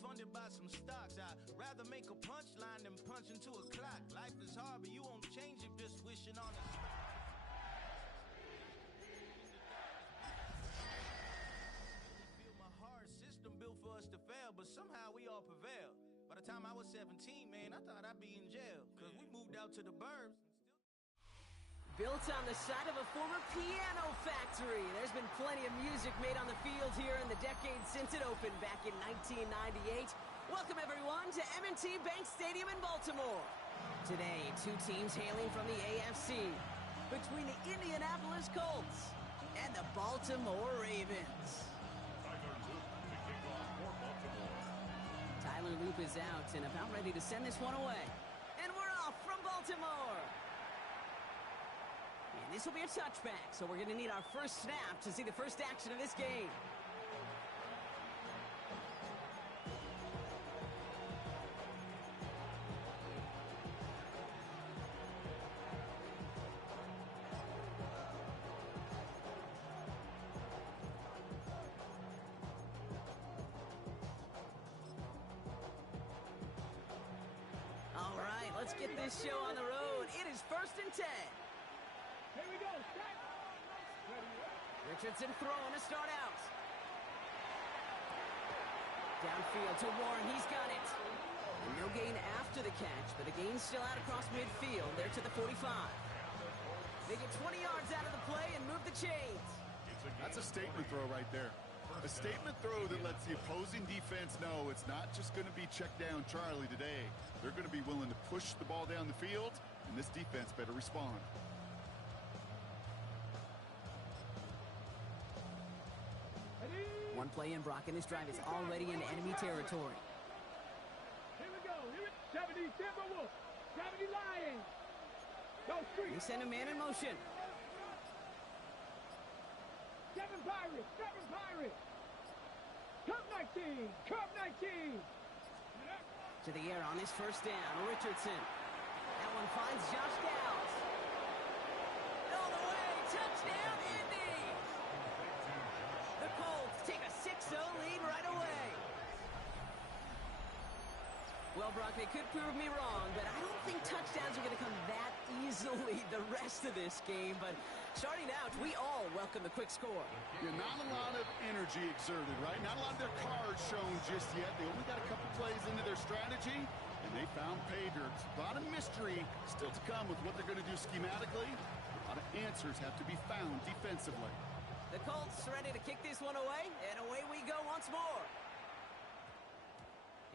funded by some stocks. I'd rather make a punchline than punch into a clock. Life is hard, but you won't change it just wishing on a feel my heart system built for us to fail, but somehow we all prevail. By the time I was 17, man, I thought I'd be in jail, cause we moved out to the burbs. Built on the side of a former piano factory, there's been plenty of music made on the field here in the decade since it opened back in 1998. Welcome everyone to M&T Bank Stadium in Baltimore. Today, two teams hailing from the AFC, between the Indianapolis Colts and the Baltimore Ravens. Tyler Loop is out and about ready to send this one away. And we're off from Baltimore. And this will be a touchback, so we're going to need our first snap to see the first action of this game. All right, let's get this show on the road. It is 1st and 10. Here we go. Richardson throwing to start out. Downfield to Warren. He's got it. And no gain after the catch, but a gain still out across midfield. There to the 45. They get 20 yards out of the play and move the chains. That's a statement throw right there. A statement throw that lets the opposing defense know it's not just going to be check down Charlie today. They're going to be willing to push the ball down the field, and this defense better respond. One play in, Brock, and this drive is already in enemy territory. Here we go. Here it 70 Timberwolves. 70 Lions. Go street. They send a man in motion. 7 Pirates. 7 Pirates. Cup 19. Cup 19. To the air on this first down. Richardson. That one finds Josh Downs. All the way. Touchdown, Indy. The Colts take a 6-0 lead right away. Well, Brock, they could prove me wrong, but I don't think touchdowns are going to come that easily the rest of this game. But starting out, we all welcome the quick score. Yeah, not a lot of energy exerted, right? Not a lot of their cards shown just yet. They only got a couple plays into their strategy, and they found pay dirt. A lot of mystery still to come with what they're going to do schematically. A lot of answers have to be found defensively. The Colts ready to kick this one away, and away we go once more.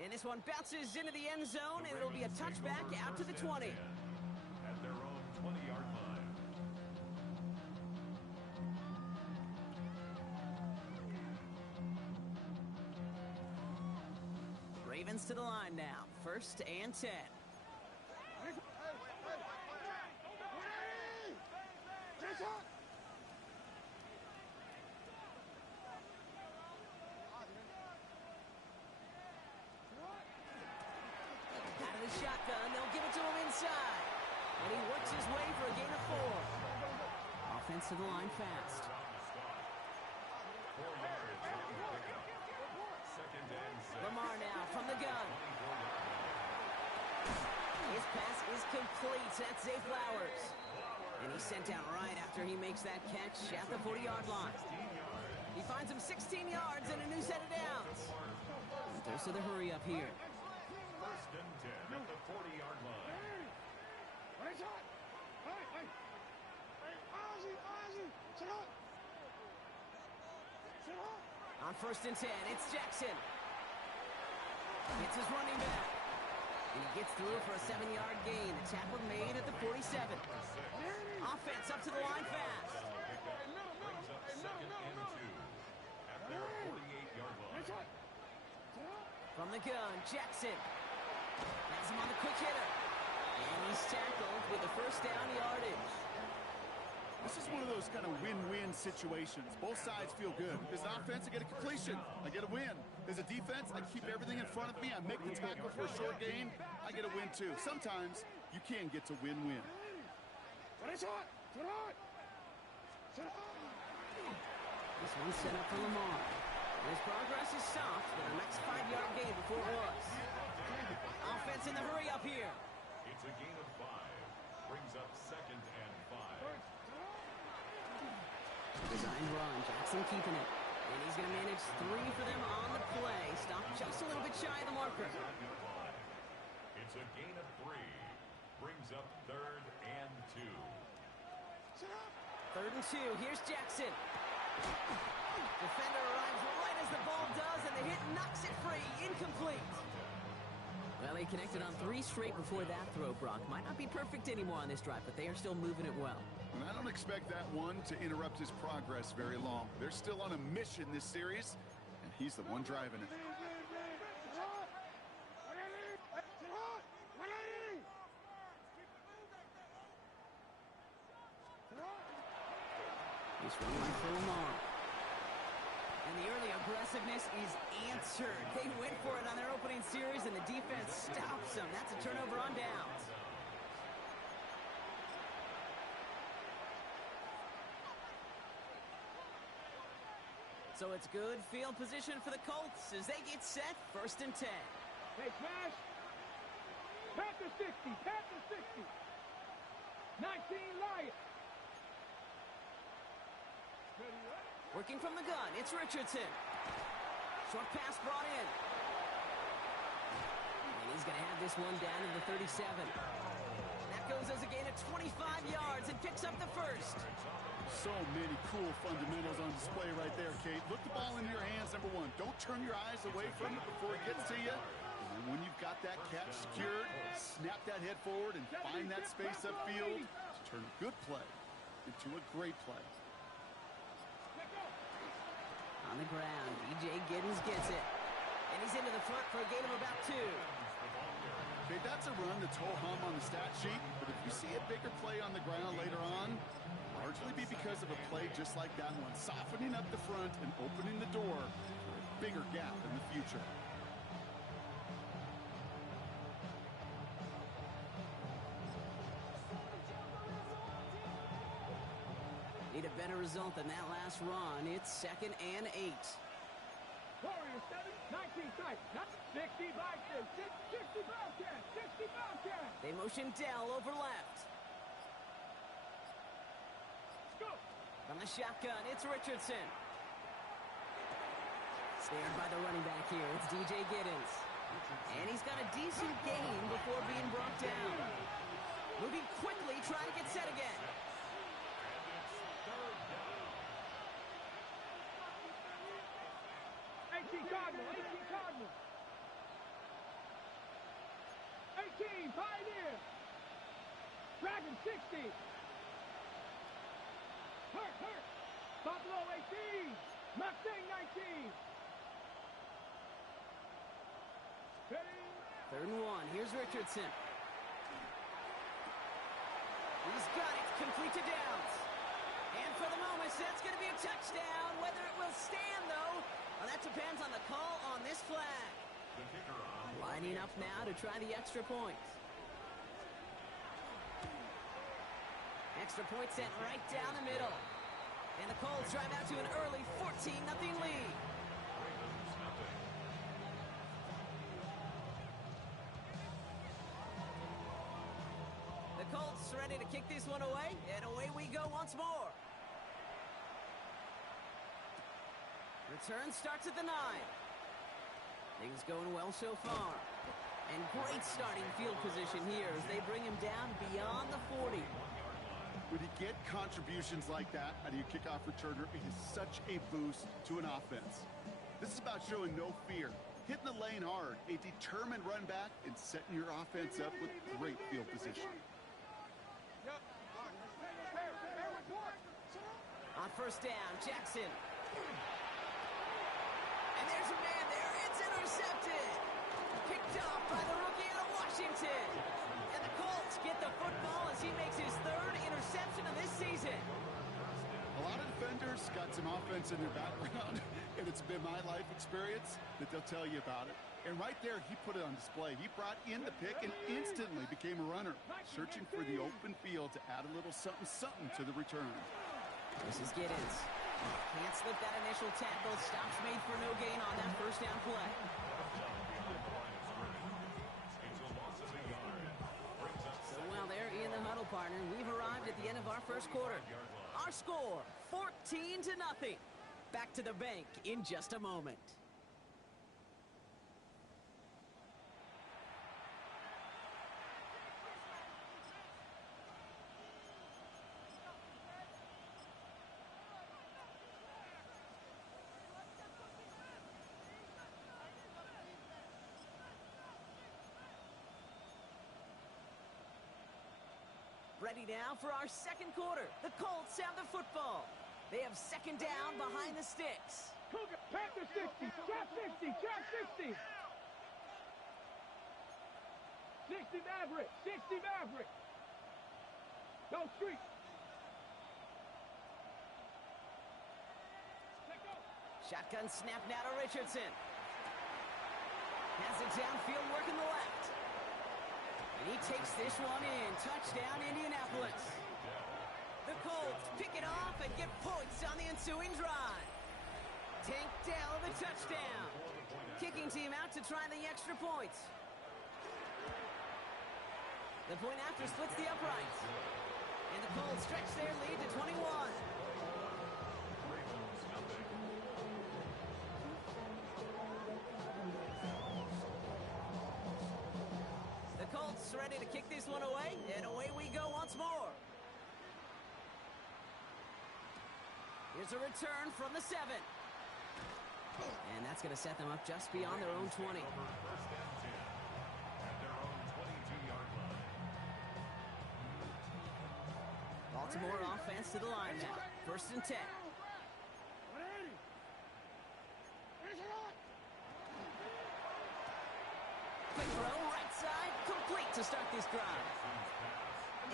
And this one bounces into the end zone, and it'll be a touchback out to the 20. At their own 20-yard line. Ravens to the line now. 1st and 10. Out of the shotgun, they'll give it to him inside. And he works his way for a gain of 4. Offense to the line fast. 4 yards. Second and 6. Lamar now from the gun. His pass is complete. That's Zay Flowers. And he's sent down right after he makes that catch at the 40-yard line. He finds him 16 yards and a new set of downs. There's to the hurry up here. 1st and 10 at the 40-yard line. On 1st and 10, it's Jackson. It's his running back. And he gets through for a 7-yard gain. The tackle made at the 47. Offense up to the line fast. Brings up 2nd and 2 at their 48-yard line. From the gun, Jackson. Has him on the quick hitter. And he's tackled with the first down yardage. This is one of those kind of win-win situations. Both sides feel good. As an offense, I get a completion. I get a win. As a defense, I keep everything in front of me. I make the tackle for a short gain. I get a win, too. Sometimes you can get to win-win. This one's set up for Lamar. His progress is stopped, but a next 5-yard gain before it was. Offense in the hurry up here. It's a gain of 5. Brings up 2nd and 5. Designed run. Jackson keeping it. And he's going to manage 3 for them on the play. Stopped just a little bit shy of the marker. It's a gain of 3. Brings up 3rd and 2. 3rd and 2. Here's Jackson. Defender arrives right as the ball does, and the hit knocks it free. Incomplete. Well, he connected on 3 straight before that throw, Brock. Might not be perfect anymore on this drive, but they are still moving it well. And I don't expect that one to interrupt his progress very long. They're still on a mission this series, and he's the one driving it. He's running like for Lamar. And the early aggressiveness is answered. They went for it on their opening series, and the defense stops them. That's a turnover on downs. So it's good field position for the Colts as they get set. 1st and 10. Hey, Smash. Panther 60. Panther 60. 19 Lions. Working from the gun, it's Richardson. Short pass brought in. And he's going to have this one down to the 37. That goes as a gain of 25 yards and picks up the 1st. So many cool fundamentals on display right there, Kate. Look the ball in your hands, number 1. Don't turn your eyes away from it before it gets to you. And then when you've got that catch secured, snap that head forward and find that space upfield to turn a good play into a great play. On the ground, DJ Giddens gets it. And he's into the front for a gain of about 2. Okay, that's a run that's ho-hum on the stat sheet, but if you see a bigger play on the ground later on, largely be because of a play just like that one, softening up the front and opening the door for a bigger gap in the future. Need a better result than that last run. It's 2nd and 8. Warriors 7, 19 tight. 60 Vikings. 60 Bobcats. 60 Bobcats. They motion Dell over left. Go. From the shotgun, it's Richardson. Snared by the running back here. It's DJ Giddens. And he's got a decent gain before being brought down. Moving quickly, trying to get set again. 18 Cardinal. 18 Cardinal. 18 Pioneer. Dragon 60. Hurt. Buffalo 18. Mustang 19. Ready? 3rd and 1. Here's Richardson. He's got it. Complete to Downs. And for the moment, that's going to be a touchdown. Whether it will stand, though, well, that depends on the call on this flag. Lining up now to try the extra point. Extra point sent right down the middle. And the Colts drive out to an early 14-0 lead. The Colts ready to kick this one away, and away we go once more. Return starts at the 9. Things going well so far. And great starting field position here as they bring him down beyond the 40. When you get contributions like that out of your kickoff returner, it is such a boost to an offense. This is about showing no fear, hitting the lane hard, a determined run back, and setting your offense up with great field position. On 1st down, Jackson. And there's a man there. It's intercepted. Picked off by the rookie out of Washington. And the Colts get the football as he makes his 3rd interception of this season. A lot of defenders got some offense in their background, and it's been my life experience that they'll tell you about it. And right there, he put it on display. He brought in the pick and instantly became a runner, searching for the open field to add a little something to the return. This is Giddens. Can't slip that initial tackle. Stops made for no gain on that first down play. So while they're in the huddle, partner, we've arrived at the end of our first quarter. Our score, 14-0. Back to the bank in just a moment. Ready now for our second quarter. The Colts have the football. They have second down behind the sticks. Cougar, Panther 60, trap 60, trap 60. 60 Maverick, 60 Maverick. Go street. Let go. Shotgun snap now to Richardson. Has it downfield, working the left. And he takes this one in. Touchdown, Indianapolis. The Colts pick it off and get points on the ensuing drive. Tank Dell the touchdown. Kicking team out to try the extra points. The point after splits the uprights. And the Colts stretch their lead to 21. The Colts ready to kick this one away, and away we go once more. Here's a return from the 7. And that's going to set them up just beyond their own 20. Baltimore offense to the line now. 1st and 10. Quick throw, right side, complete to start this drive.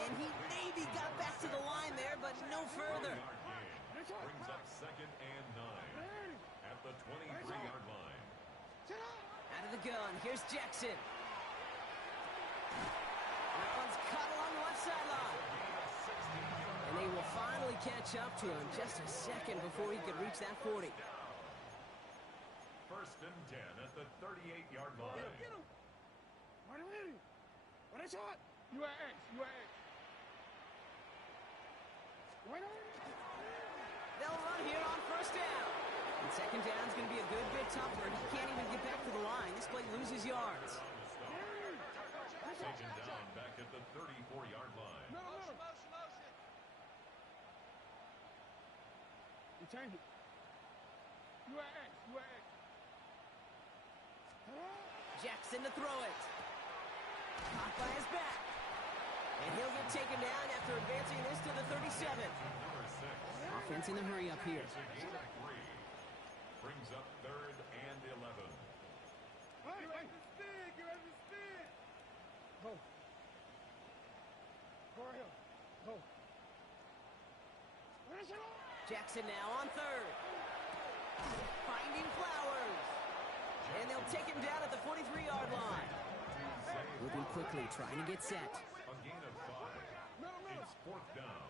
And he maybe got back to the line there, but no further. Brings up 2nd and 9 at the 23-yard line. Out of the gun, here's Jackson. That one's caught along the left sideline. And they will finally catch up to him just a second before he could reach that 40. 1st and 10 at the 38-yard line. Get him. What is it? You are X. You are X. They'll run here on 1st down. And 2nd down's going to be a good bit tougher. He can't even get back to the line. This play loses yards. Taken down back at the 34-yard line. Motion. You change it. You are X. You are X. Jackson to throw it. Caught by his back. And he'll get taken down after advancing this to the 37. Offense in the hurry up here. Brings up 3rd and 11. Hey. Get ready to spin. Go. Go right here. Go. Jackson now on 3rd. Finding Flowers. And they'll take him down at the 43-yard line. Moving quickly, trying to get set. A gain of 5. It's 4th down.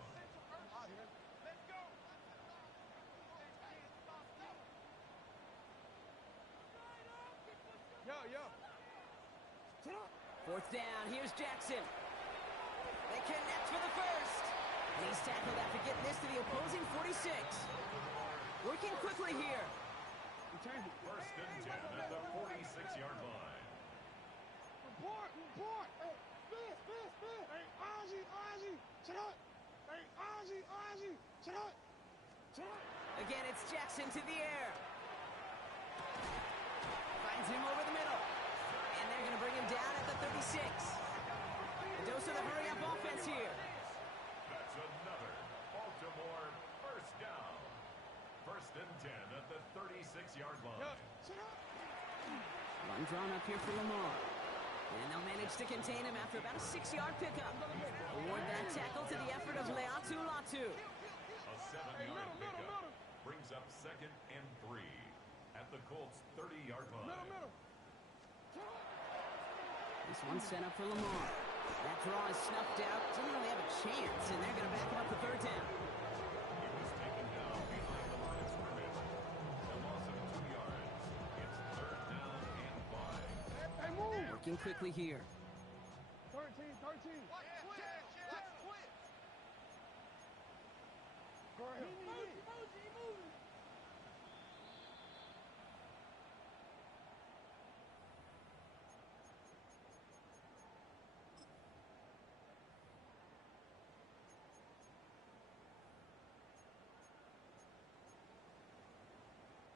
Yo. 4th down, here's Jackson. They connect for the 1st. And he's tackled after getting this to the opposing 46. Working quickly here. You change it. 1st and 10 at the 46-yard line. Report. Hey, spin. Hey, Ozzy. Shut up. Hey, Ozzy. Shut up. Again, it's Jackson to the air. Finds him over the middle. And they're going to bring him down at the 36. A dose of the hurry-up offense here. That's another Baltimore 1st down. 1st and 10 at the 36-yard line. Run drawn up here for Lamar. And they'll manage to contain him after about a 6-yard pickup. Award that tackle to the effort of Leatu Latu. A 7-yard pickup brings up 2nd and 3 at the Colts 30-yard line. This one's set up for Lamar. That draw is snuffed out. Didn't really have a chance, and they're going to back him up to 3rd down. He was taken down behind the line quickly here. 13. Go ahead.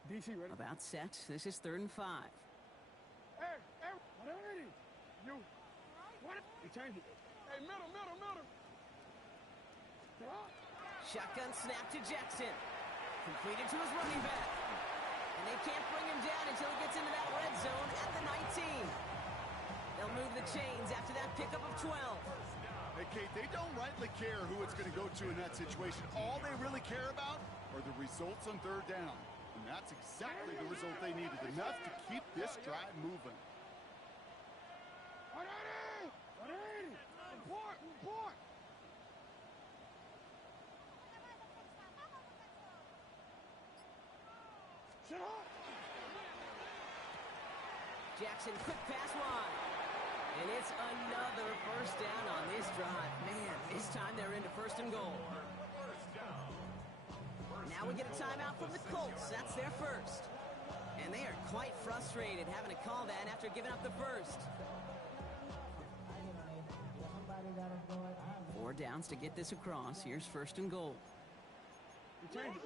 DC ready? About set. This is 3rd and 5. Hey, what are you? You. What? You changed it. Hey, middle. Shotgun snap to Jackson. Completed to his running back. And they can't bring him down until he gets into that red zone at the 19. They'll move the chains after that pickup of 12. Hey, Kate, they don't rightly care who it's going to go to in that situation. All they really care about are the results on 3rd down. And that's exactly the result they needed, enough to keep this drive moving. What are you? Report. Shut up. Jackson, quick pass wide. And it's another 1st down on this drive. Man, this time they're into 1st and goal. Now we get a timeout from the Colts. That's their 1st. And they are quite frustrated having to call that after giving up the 1st. 4 downs to get this across. Here's 1st and goal. You changed it.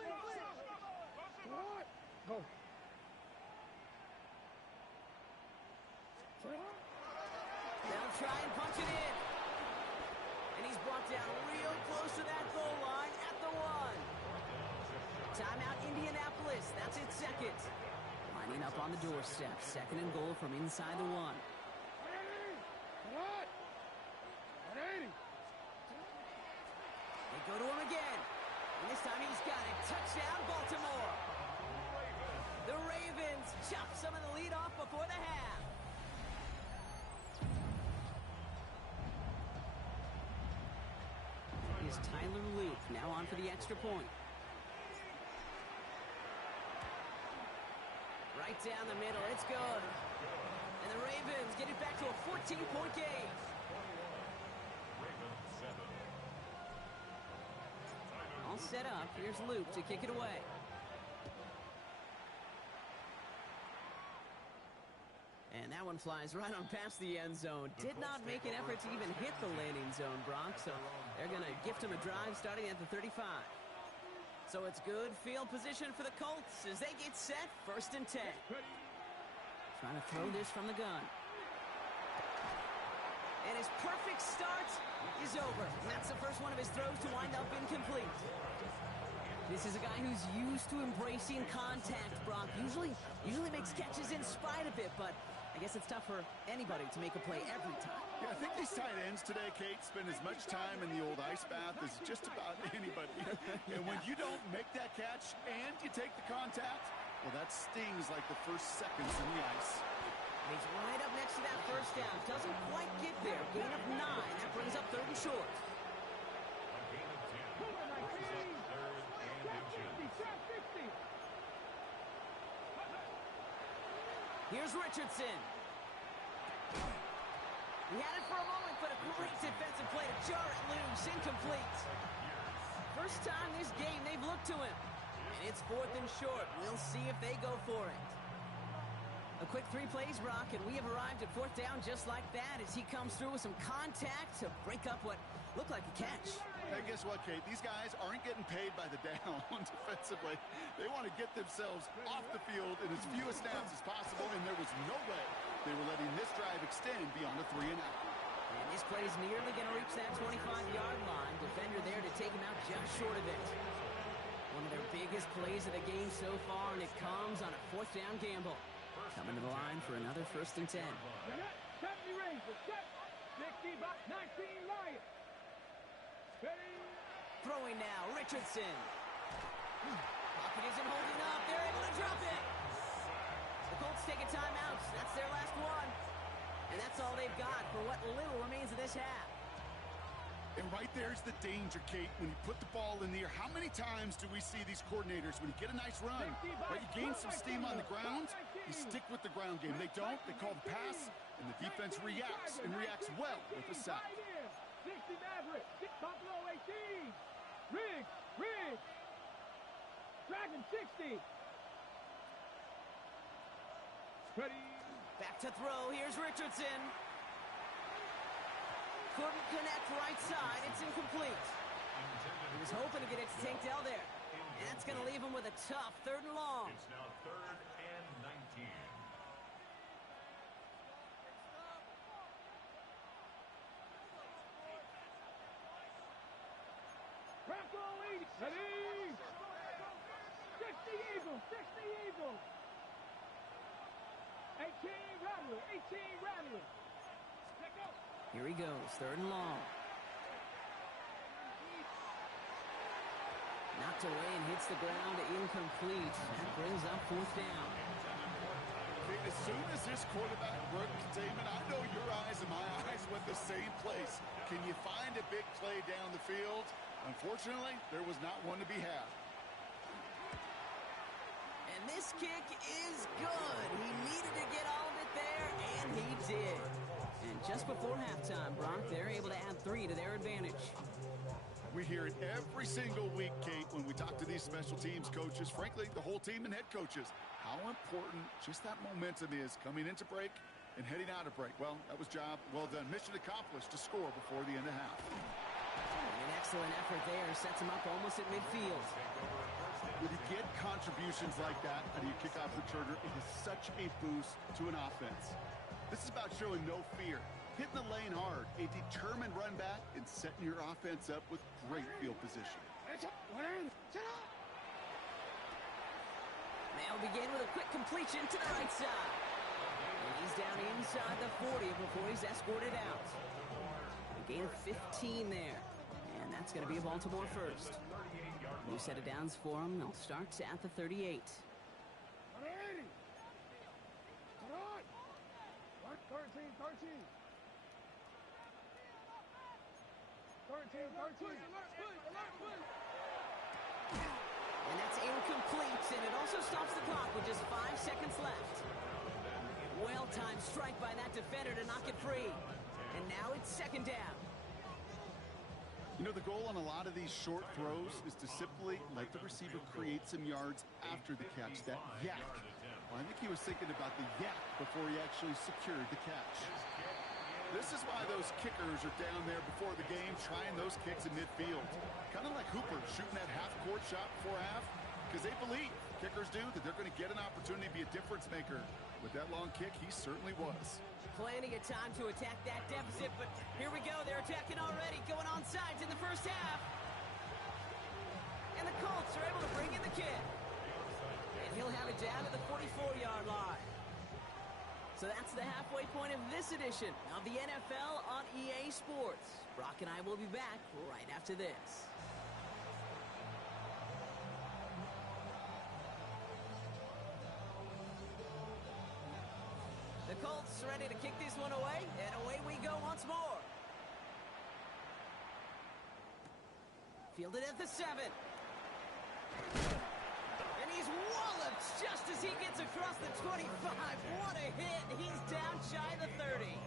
What? Go. They'll try and punch it in. And he's brought down real close to that goal line at the 1. Timeout Indianapolis. That's its 2nd. Lining up on the doorstep. 2nd and goal from inside the 1. What? They go to him again. And this time he's got it. Touchdown, Baltimore. The Ravens chop some of the lead off before the half. Is Tyler Luke now on for the extra point. Right down the middle, it's good. And the Ravens get it back to a 14-point game. All set up, here's Luke to kick it away. And that one flies right on past the end zone. Did not make an effort to even hit the landing zone, Brock. So they're going to gift him a drive starting at the 35. So it's good field position for the Colts as they get set. 1st and 10. Trying to throw this from the gun. And his perfect start is over. And that's the first one of his throws to wind up incomplete. This is a guy who's used to embracing contact, Brock. Usually makes catches in spite of it, but I guess it's tough for anybody to make a play every time. Yeah, I think these tight ends today, Kate, spend as much time in the old ice bath as just about anybody. And when you don't make that catch and you take the contact, well, that stings like the first seconds in the ice. He's right up next to that 1st down. Doesn't quite get there. Gain of 9. That brings up 3rd and short. Here's Richardson. He had it for a moment, but a great defensive play to jar it loose. Incomplete. First time this game they've looked to him. And it's 4th and short. We'll see if they go for it. A quick 3 plays, Brock, and we have arrived at 4th down just like that as he comes through with some contact to break up what looked like a catch. Hey, guess what, Kate? These guys aren't getting paid by the down defensively. They want to get themselves off the field in as few snaps as possible, and there was no way they were letting this drive extend beyond a 3 and out. And this play is nearly going to reach that 25-yard line. Defender there to take him out just short of it. One of their biggest plays of the game so far, and it comes on a 4th down gamble. Coming to the line for another 1st and 10. 70 Rangers, 60 by 19 Lions. Ready? Throwing now, Richardson. Pocket isn't holding up. They're able to drop it. The Colts take a timeout. That's their last one. And that's all they've got for what little remains of this half. And right there's the danger, Kate, when you put the ball in the air. How many times do we see these coordinators, when you get a nice run, right, you gain some steam on the ground, You stick with the ground game. They don't, they call the pass, and the defense reacts, and reacts well with the sack. 60 Maverick, Buffalo 18. Riggs. Dragon 60. Ready. Back to throw. Here's Richardson. Couldn't connect right side. It's incomplete. He was hoping to get it to Tank Dell there. And that's going to leave him with a tough 3rd and long. It's now 3rd and 19. Bronco 80. Ready. 60 Eagles. 60 Eagles. 18 Rattler. Let go. Here he goes. 3rd and long. Knocked away and hits the ground. Incomplete. That brings up 4th down. Okay, as soon as this quarterback broke containment, I know your eyes and my eyes went the same place. Can you find a big play down the field? Unfortunately, there was not one to be had. And this kick is good. He needed to get all of it there, and he did. And just before halftime, Brock, they're able to add 3 to their advantage. We hear it every single week, Kate, when we talk to these special teams coaches, frankly, the whole team and head coaches, how important just that momentum is coming into break and heading out of break. Well, that was job well done. Mission accomplished to score before the end of half. An excellent effort there. Sets him up almost at midfield. When you get contributions like that out of your kickoff returner, it is such a boost to an offense. This is about showing no fear, hitting the lane hard, a determined run back, and setting your offense up with great field position. They'll begin with a quick completion to the right side. And he's down inside the 40 before he's escorted out. A gain of 15 there. And that's going to be a Baltimore first. New set of downs for them. They'll start at the 38. 13. And that's incomplete, and it also stops the clock with just 5 seconds left. Well-timed strike by that defender to knock it free. And now it's 2nd down. You know, the goal on a lot of these short throws is to simply let the receiver create some yards after the catch, that yak. Well, I think he was thinking about the yak before he actually secured the catch. This is why those kickers are down there before the game trying those kicks in midfield. Kind of like Hooper shooting that half-court shot before half, because they believe, kickers do, that they're going to get an opportunity to be a difference maker. With that long kick, he certainly was. Plenty of time to attack that deficit, but here we go. They're attacking already, going on sides in the first half. And the Colts are able to bring in the kid. And he'll have it down to the 44-yard line. So that's the halfway point of this edition of the NFL on EA Sports. Brock and I will be back right after this. The Colts ready to kick this one away, and away we go once more. Fielded at the 7. And he's walloped just as he gets across the 25. What a hit. He's down shy of the 30.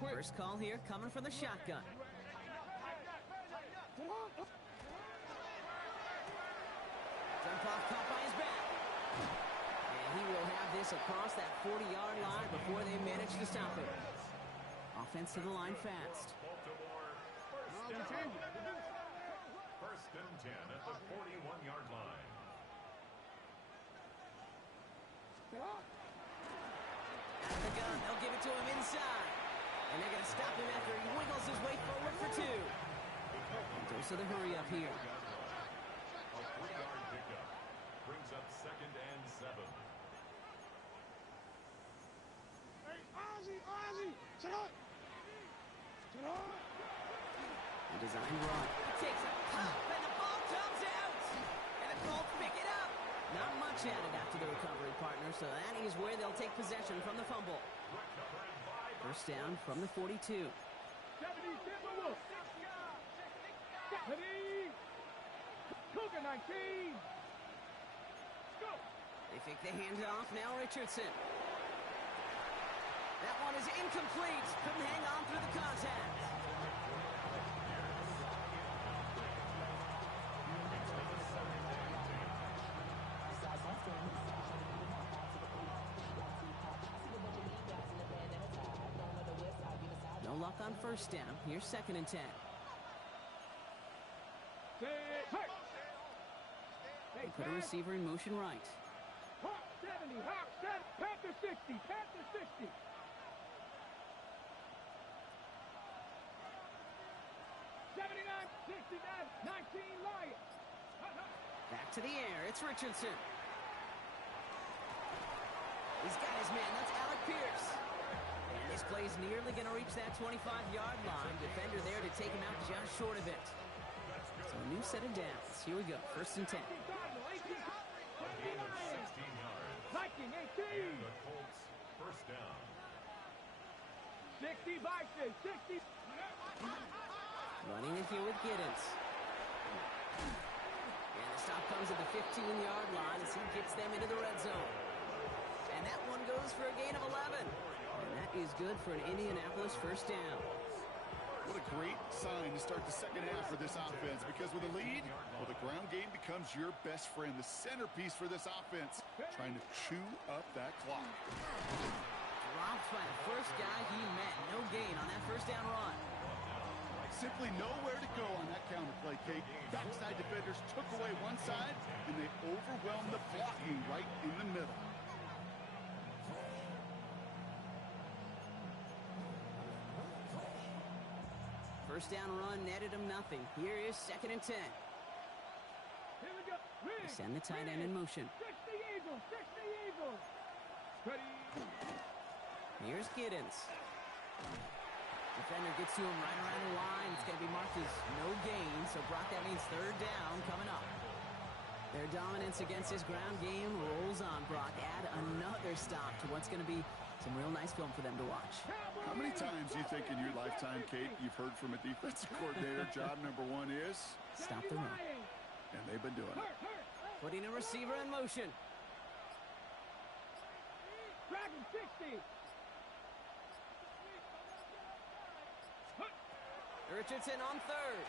First call here coming from the shotgun. Dumpov caught by his back. And he will have this across that 40-yard line before they manage to stop him. Offense to the line fast. First and 10 at the 41-yard line. Out of the gun, they'll give it to him inside. And they're going to stop him after he wiggles his way forward for 2. And goes to the hurry up here. A 3-yard pickup brings up 2nd and 7. Hey, Ozzie! Sit up! The design run. He takes a pop, and the ball comes out. And the Colts pick it up. Not much added after the recovery, partner, so that is where they'll take possession from the fumble. First down from the 42. 70 Timberwolves. 70. Cougar 19. Let's go. They fake the handoff. Now Richardson. That one is incomplete. Couldn't hang on through the contact. No luck on first down. Here's 2nd and 10. They put a receiver in motion right. Hawk 70, Hawk 7, Panther 60, Panther 60. 79, 69, 19 Lions. Back to the air. It's Richardson. He's got his man. That's Alec Pierce. And this play's nearly going to reach that 25-yard line. Defender there to take him out just short of it. So a new set of downs. Here we go. 1st and 10. Viking 18. And the Colts first down. 60 Vikings, 60. Running it here with Giddens. And the stop comes at the 15-yard line as he gets them into the red zone. And that one goes for a gain of 11. And that is good for an Indianapolis first down. What a great sign to start the second half for this offense, because with a lead, well, the ground game becomes your best friend, the centerpiece for this offense, trying to chew up that clock. Dropped by the first guy he met. No gain on that first down run. Simply nowhere to go on that counter play, Kate. Backside defenders took away one side, and they overwhelmed the blocking right in the middle. First down run netted him nothing. Here is 2nd and 10. Here we go. They send the tight end in motion. 60 Eagles, 60 Eagles. Ready. Here's Giddens. Defender gets to him right around the line. It's going to be marked as no gain. So, Brock, that means 3rd down coming up. Their dominance against his ground game rolls on, Brock. Add another stop to what's going to be some real nice film for them to watch. How many times do you think in your lifetime, Kate, you've heard from a defensive coordinator, job number 1 is? Stop the run. And they've been doing it. Putting a receiver in motion. Dragon 60. Richardson on 3rd.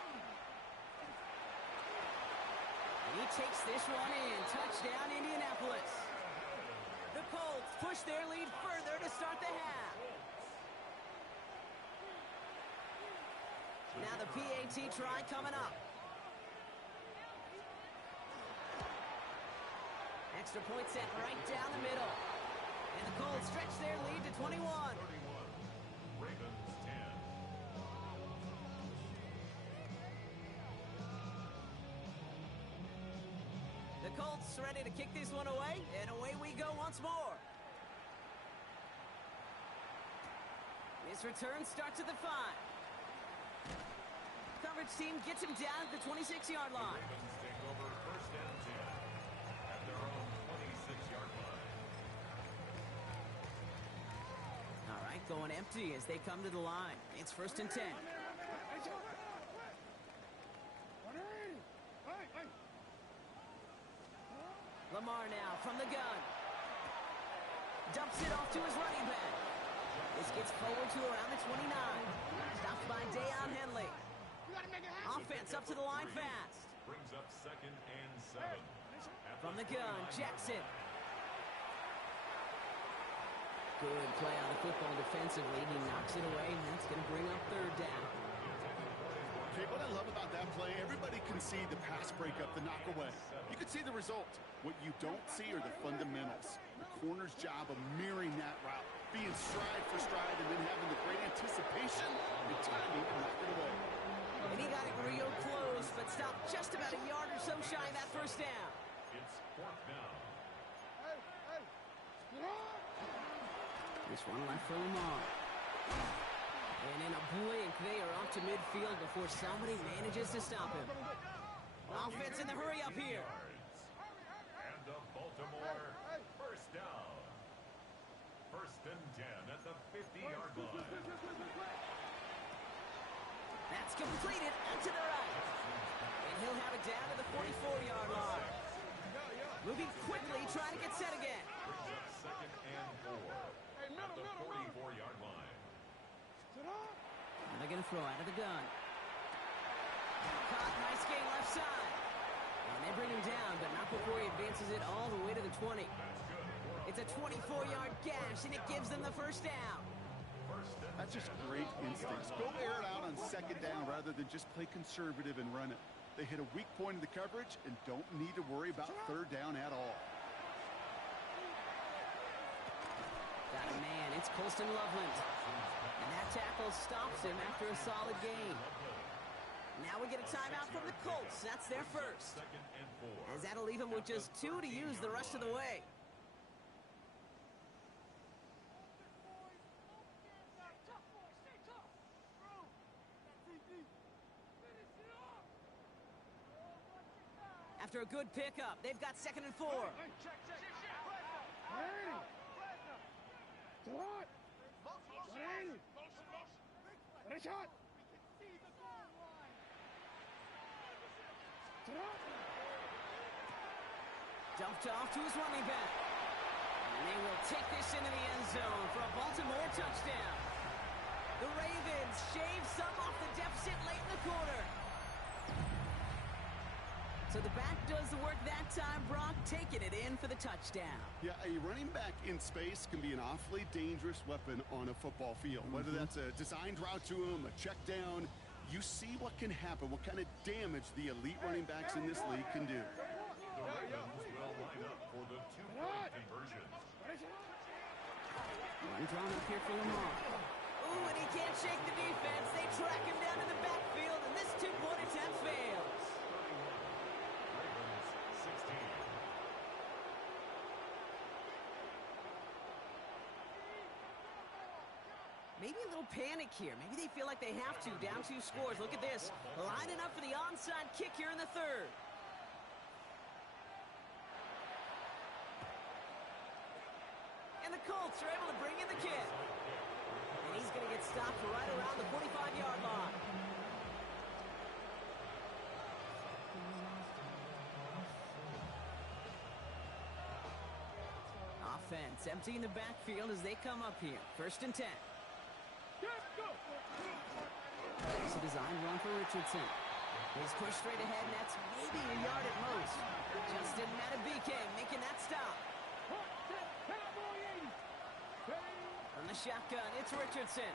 And he takes this one in. Touchdown, Indianapolis. The Colts push their lead further to start the half. Now the PAT try coming up. Extra point set right down the middle. And the Colts stretch their lead to 21. 31. Ravens 10. The Colts ready to kick this one away, and away we go once more. This return starts at the 5. Coverage team gets him down at the 26-yard line. Ravens take over first and 10 at their own 26-yard line. All right, going empty as they come to the line. It's 1st and 10. Lamar now from the gun. Dumps it off to his running back. This gets forward to around the 29. Stopped by Deion Henley. Offense up to the line fast. Brings up 2nd and 7. At From the gun, Jackson. Good play on the football defensively. He knocks it away, and that's going to bring up 3rd down. Okay, what I love about that play, everybody can see the pass breakup, the knock away. You can see the result. What you don't see are the fundamentals. The corner's job of mirroring that route, being stride for stride, and then having the great anticipation and timing to knock it away. And he got it real close, but stopped just about a yard or so shy of that first down. It's 4th down. This one left for Lamar. And in a blink, they are off to midfield before somebody manages to stop him. Offense in the hurry up here. And the Baltimore first down. 1st and 10 at the 50-yard line. That's completed out to the right. And he'll have it down to the 44-yard line. Moving quickly, trying to get set again. Brings up second and 4 at the 44-yard line. And they're going to throw out of the gun. Caught, nice gain left side. And they bring him down, but not before he advances it all the way to the 20. It's a 24-yard gash, and it gives them the first down. That's just great instincts. Go air it out on second down rather than just play conservative and run it. They hit a weak point in the coverage and don't need to worry about third down at all. Got a man, it's Colston Loveland. And that tackle stops him after a solid gain. Now we get a timeout from the Colts. That's their first. Second and 4. As that'll leave him with just 2 to use the rest of the way. After a good pickup, they've got second and 4. Dumped off to his running back. And they will take this into the end zone for a Baltimore touchdown. The Ravens shave some off the deficit late in the quarter. So the back does the work that time, Brock, taking it in for the touchdown. Yeah, a running back in space can be an awfully dangerous weapon on a football field. Whether that's a designed route to him, a check down, you see what can happen, what kind of damage the elite running backs in this league can do. The Ravens will line up for the 2-point conversion. One drawn up here for Lamar. Ooh, and he can't shake the defense. They track him down to the backfield, and this 2-point attempt fails. Maybe a little panic here. Maybe they feel like they have to. Down 2 scores. Look at this. Lining up for the onside kick here in the third. And the Colts are able to bring in the kick. And he's going to get stopped right around the 45-yard line. Offense emptying the backfield as they come up here. First and 10. It's a design run for Richardson. He's pushed straight ahead, and that's maybe a yard at most. Justin Matabike making that stop. From the shotgun, it's Richardson.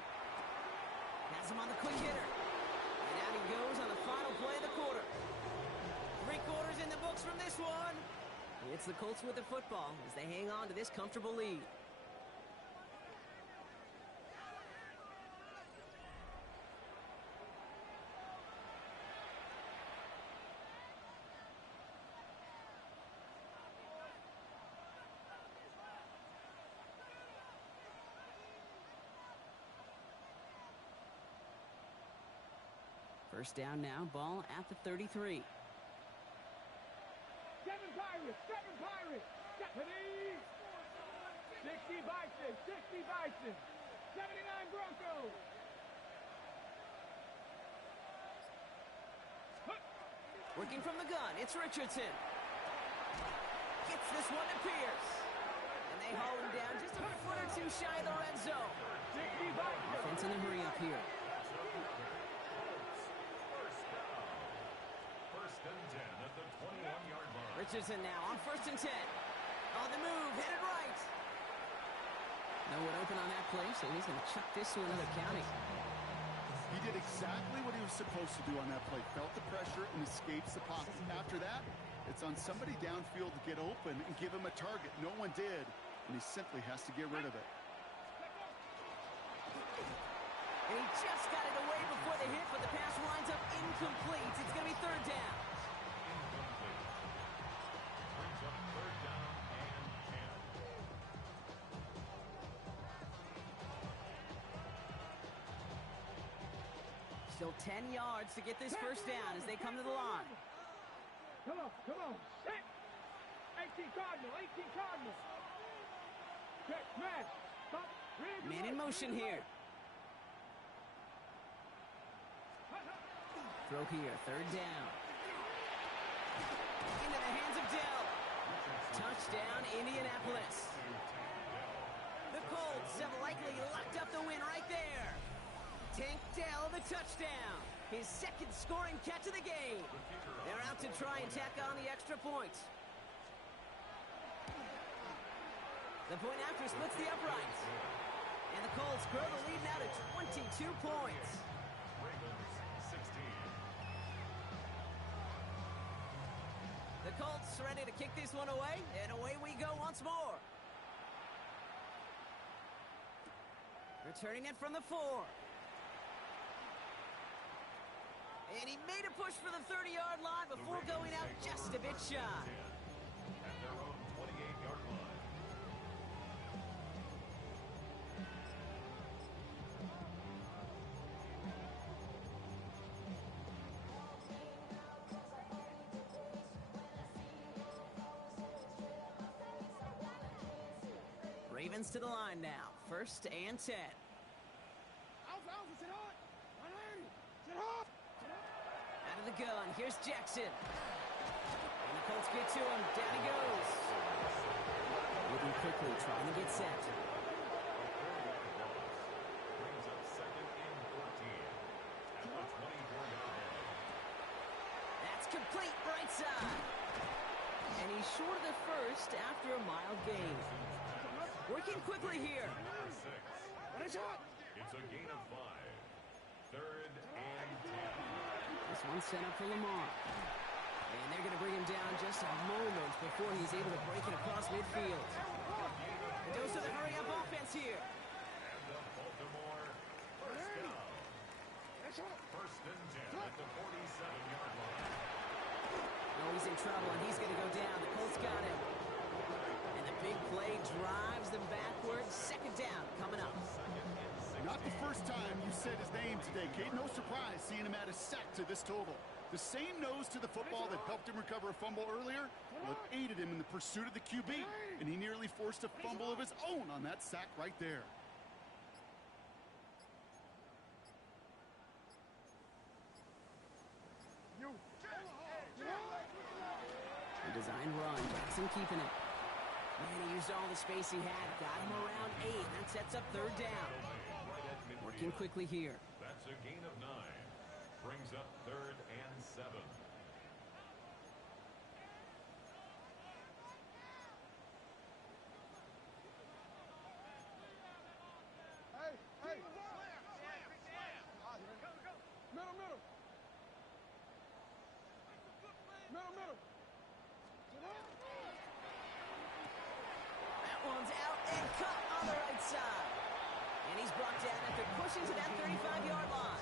Has him on the quick hitter. And out he goes on the final play of the quarter. 3 quarters in the books from this one. It's the Colts with the football as they hang on to this comfortable lead. First down now, ball at the 33. 7 Pirates, 70! 60 Bison, 79 Broncos! Working from the gun, it's Richardson. Gets this one to Pierce. And they haul him down just a foot or 2 shy of the red zone. 60 Bison! Offense in a hurry up here. First and 10 at the 21-yard line. Richardson now on first and 10. On the move, headed right. No one open on that play, so he's going to chuck this to another county. He did exactly what he was supposed to do on that play. Felt the pressure and escapes the pocket. After that, it's on somebody downfield to get open and give him a target. No one did, and he simply has to get rid of it. And he just got it away before the hit, but the pass winds up incomplete. It's going to be third down. Incomplete. Brings up third down and 10. Still 10 yards to get this first down as they come to the line. Come on, set! 18 Cardinal! Check, smash! Stop! Man in motion here. Throw here, third down. Into the hands of Dell. Touchdown, Indianapolis. The Colts have likely locked up the win right there. Tank Dell, the touchdown. His second scoring catch of the game. They're out to try and tack on the extra point. The point after splits the uprights. And the Colts grow the lead now to 22 points. Ravens 16. The Colts ready to kick this one away, and away we go once more. Returning it from the 4. And he made a push for the 30-yard line before going out just a bit shy. At their own 28-yard line. Ravens to the line now. 1st and 10. Out of the gun, here's Jackson. And the Colts get to him. Down he goes. Moving quickly, trying to get set. Brings up 2nd and 14. At the 24-yard line. That's complete right side. And he's short of the first after a mild gain. Working quickly here. 6. It's a gain of 5. 3rd and 10. This one set up for Lamar. And they're going to bring him down just a moment before he's able to break it across midfield. A dose of the hurry-up offense here. And the Baltimore first down. 1st and 10 at the 47-yard line. Oh, he's in trouble, and he's going to go down. The Colts got him. And the big play drives them backwards. 2nd down coming up. Not the first time you said his name today, Kate. No surprise seeing him add a sack to this total. The same nose to the football that helped him recover a fumble earlier, well, it aided him in the pursuit of the QB, and he nearly forced a fumble of his own on that sack right there. The design run, Jackson keeping it. Man, he used all the space he had. Got him around 8. That sets up 3rd down. Working quickly here. That's a gain of 9. Brings up 3rd and 7. That one's out and cut on the right side. And he's brought down after pushing to that 35-yard line.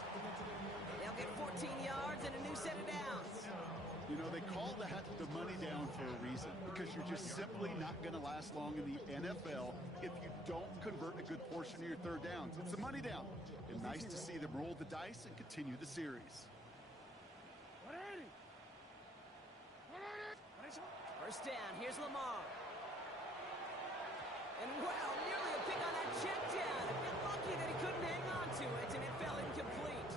They'll get 14 yards and a new set of downs. You know, they call that the money down for a reason, because you're just simply not going to last long in the NFL if you don't convert a good portion of your 3rd downs. It's the money down. And nice to see them roll the dice and continue the series. 1st down, here's Lamar. And wow, nearly a pick on that check down. A bit lucky that he couldn't hang on to it, and it fell incomplete.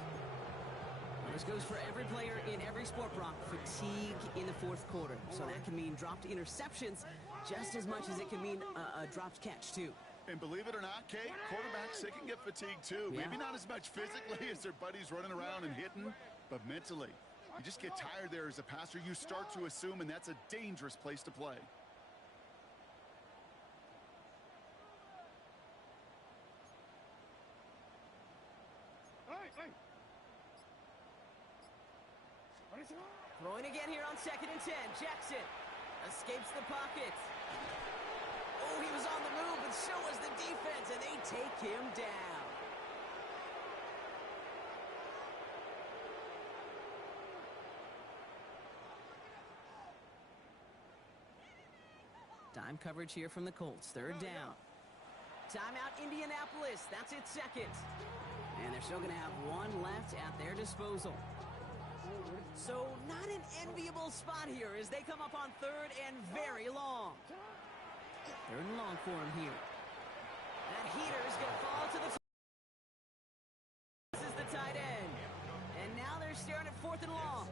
Well, this goes for every player in every sport, Brock. Fatigue in the 4th quarter. So that can mean dropped interceptions just as much as it can mean a dropped catch, too. And believe it or not, Kate, quarterbacks, they can get fatigued too. Yeah. Maybe not as much physically as their buddies running around and hitting, but mentally. You just get tired there as a passer. You start to assume, and that's a dangerous place to play. Throwing again here on 2nd and 10. Jackson escapes the pocket. Oh, he was on the move, but so was the defense, and they take him down. Dime coverage here from the Colts. 3rd down. Timeout, Indianapolis. That's its 2nd. And they're still going to have 1 left at their disposal. So not an enviable spot here as they come up on 3rd and very long. 3rd and long for him here. That heater is going to fall to the top. This is the tight end. And now they're staring at 4th and long.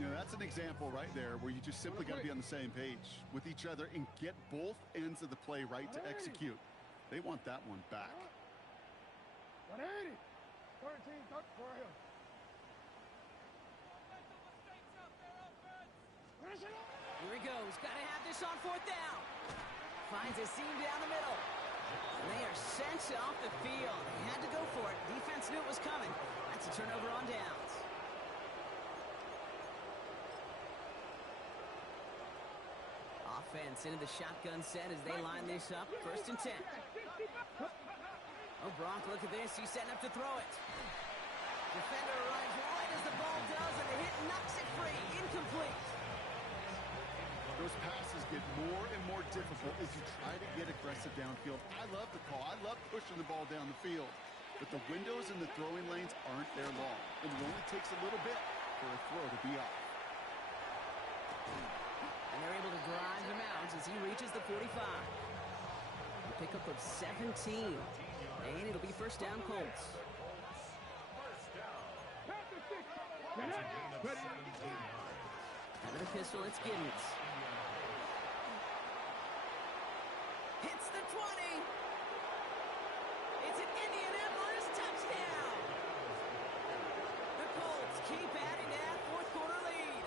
You know, That's an example right there where you just simply got to be on the same page with each other and get both ends of the play right to execute. They want that one back. 180. 13, for him. Here he goes. Got to have this on fourth down. Finds a seam down the middle. And they are sent off the field. They had to go for it. Defense knew it was coming. That's a turnover on downs. Offense into the shotgun set as they line this up. 1st and 10. Oh, Brock, look at this. He's setting up to throw it. Defender arrives right as the ball does, and the hit knocks it free. Incomplete. Those passes get more and more difficult as you try to get aggressive downfield. I love the call. I love pushing the ball down the field. But the windows in the throwing lanes aren't there long. And it only takes a little bit for a throw to be off. And they're able to drive him out as he reaches the 45. A pickup of 17. And it'll be 1st down Colts. Out of the pistol, it's Giddens. Hits the 20. It's an Indianapolis touchdown. The Colts keep adding to that 4th quarter lead.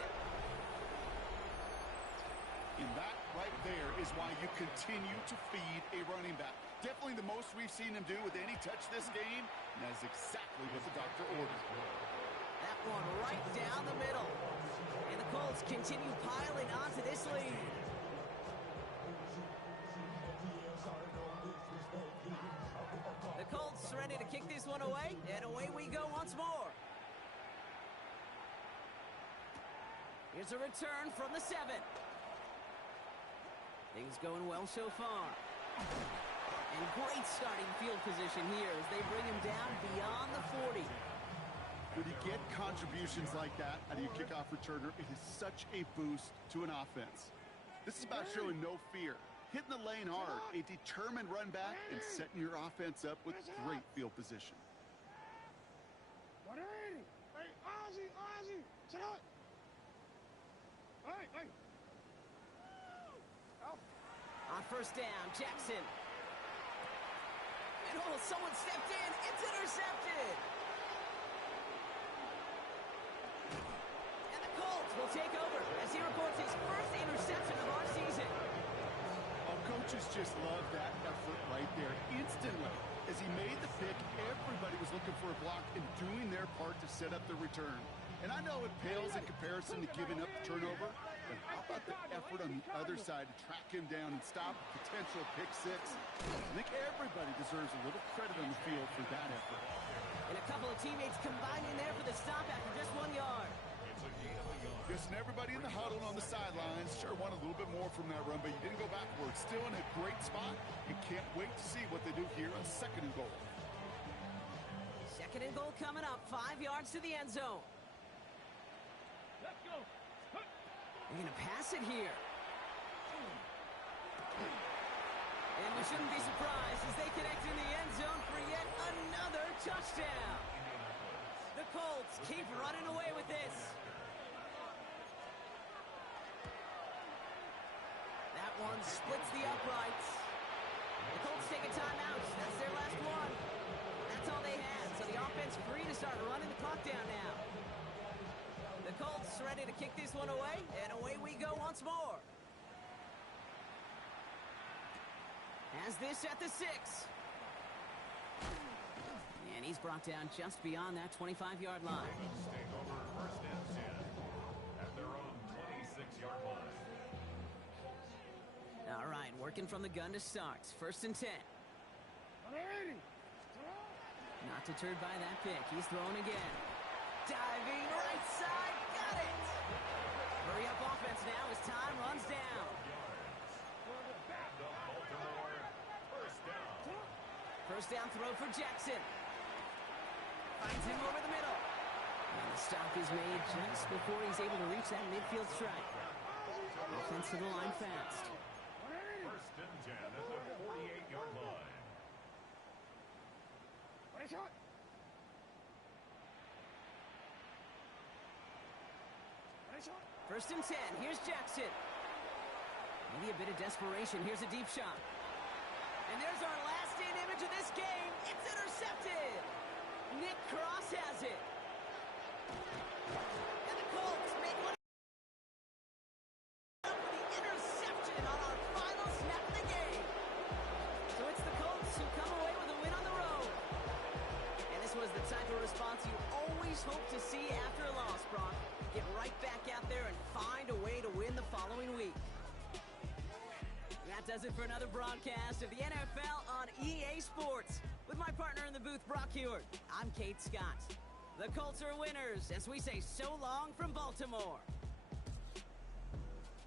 And that right there is why you continue to feed a running back. Definitely the most we've seen him do with any touch this game, and that is exactly what the doctor ordered. That one right down the middle. And the Colts continue piling onto this lead. The Colts ready to kick this one away, and away we go once more. Here's a return from the 7. Things going well so far. And great starting field position here as they bring him down beyond the 40. When you get contributions like that out of your kickoff returner, it is such a boost to an offense. This is about showing no fear, hitting the lane hard, a determined run back, and setting your offense up with great field position. 180. Hey, Ozzie, sit up. Hey. On 1st down, Jackson. And someone stepped in. It's intercepted. And the Colts will take over as he reports his 1st interception of our season. Our coaches just love that effort right there. Instantly, as he made the pick, everybody was looking for a block and doing their part to set up the return. And I know it pales in comparison to giving up the turnover, but how about the effort on the other side to track him down and stop a potential pick 6? I think everybody deserves a little credit on the field for that effort. And a couple of teammates combining there for the stop after just 1 yard. Yes, and everybody in the huddle on the sidelines sure wanted a little bit more from that run, but you didn't go backwards. Still in a great spot. You can't wait to see what they do here on 2nd and goal. 2nd and goal coming up. 5 yards to the end zone. Let's go. They're going to pass it here. And we shouldn't be surprised as they connect in the end zone for yet another touchdown. The Colts keep running away with this. That one splits the uprights. The Colts take a timeout. That's their last one. That's all they had. So the offense free to start running the clock down now. The Colts ready to kick this one away, and away we go once more. Has this at the 6. And he's brought down just beyond that 25-yard line. Take over 1st and 10 at their own 26-yard line. All right, working from the gun to start. 1st and 10. 180. Not deterred by that pick. He's throwing again. Diving right side. Got it. Hurry up offense now as time runs down. The Baltimore 1st down. 1st down throw for Jackson. Finds him over the middle. And the stop is made just before he's able to reach that midfield strike. Offense to the line fast. 1st and 10 at the 48-yard line. Shot. Shot. First and 10. Here's Jackson. Maybe a bit of desperation. Here's a deep shot. And there's our last-in image of this game. It's intercepted. Nick Cross has it. And the Colts make one for the interception on our final snap of the game. So it's the Colts who come away with a win on the road. And this was the type of response you always hope to see after a loss, Brock. Get right back out there and find a way to win the following week. That does it for another broadcast of the NFL on EA Sports. With my partner in the booth, Brock Huard, I'm Kate Scott. The Colts are winners as we say so long from Baltimore.